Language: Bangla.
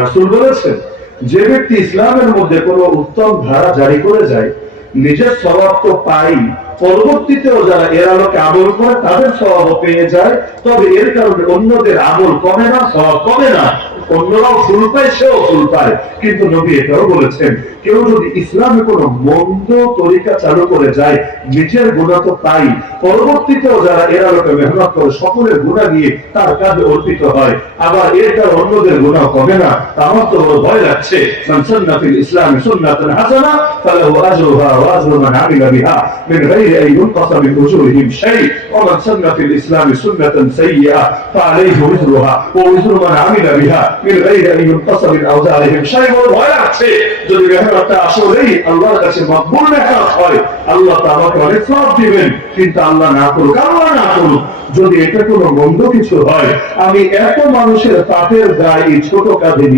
রাসূল বলেছেন, যে ব্যক্তি ইসলামের মধ্যে কোনো উত্তম ধারা জারি করে যায়, নিজের স্বভাব তো পাই, পরবর্তীতেও যারা এর আলোকে আমল করে তাদের স্বভাব পেয়ে যায়। তবে এর কারণে অন্যদের আমল কমে না, স্বভাব কমে না, অন্যরাও ফুল পায়, সেও ফুল পায়। কিন্তু নবী এটাও বলেছেন, কেউ যদি ইসলামে কোনো মন্দ তরিকা চালু করে যায়, নিজের গুণা তো পাই, পরবর্তীতেও যারা এর আলোকে মেহনত করে সকলের গুণা নিয়ে তার কাজে অর্পিত হয়, আবার এর কারণে অন্যদের গুণা কমে না। আমার তো বড় ভয় লাগছে। মান সান্না ফিল ইসলামি সুন্নাতান হাসানা ফালাহু আজরুহা ওয়া আজরু মান আমিলা বিহা মিন গায়রি আন ইউনকাসা মিন উজুরিহিম শাই ওয়া মান সান্না ফিল ইসলামি সুন্নাতান সাইয়্যিআ ফাআলাইহি উজরুহা ওয়া উজরু মান আমিলা বিহা মিন গায়রি আন ইউনকাসা মিন আওজারিহিম শাই। বড় ভয় লাগছে, যদি মেহনতটা আসলেই আল্লাহর কাছে মকবুল মেহনত হয়, আল্লাহ তা আমাকে অনেক সওয়াব দিবেন। কিন্তু আল্লাহ না করুক, আল্লাহ না করুক, যদি এটা কোনো মন্দ কিছু হয়, আমি এত মানুষের পাপের দায় ছোট কাঁধে